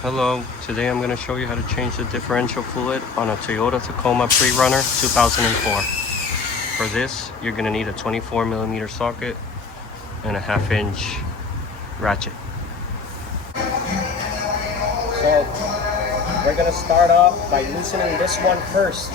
Hello, today I'm going to show you how to change the differential fluid on a Toyota Tacoma Pre-Runner 2004. For this, you're going to need a 24mm socket and a 1/2-inch ratchet. So, we're going to start off by loosening this one first.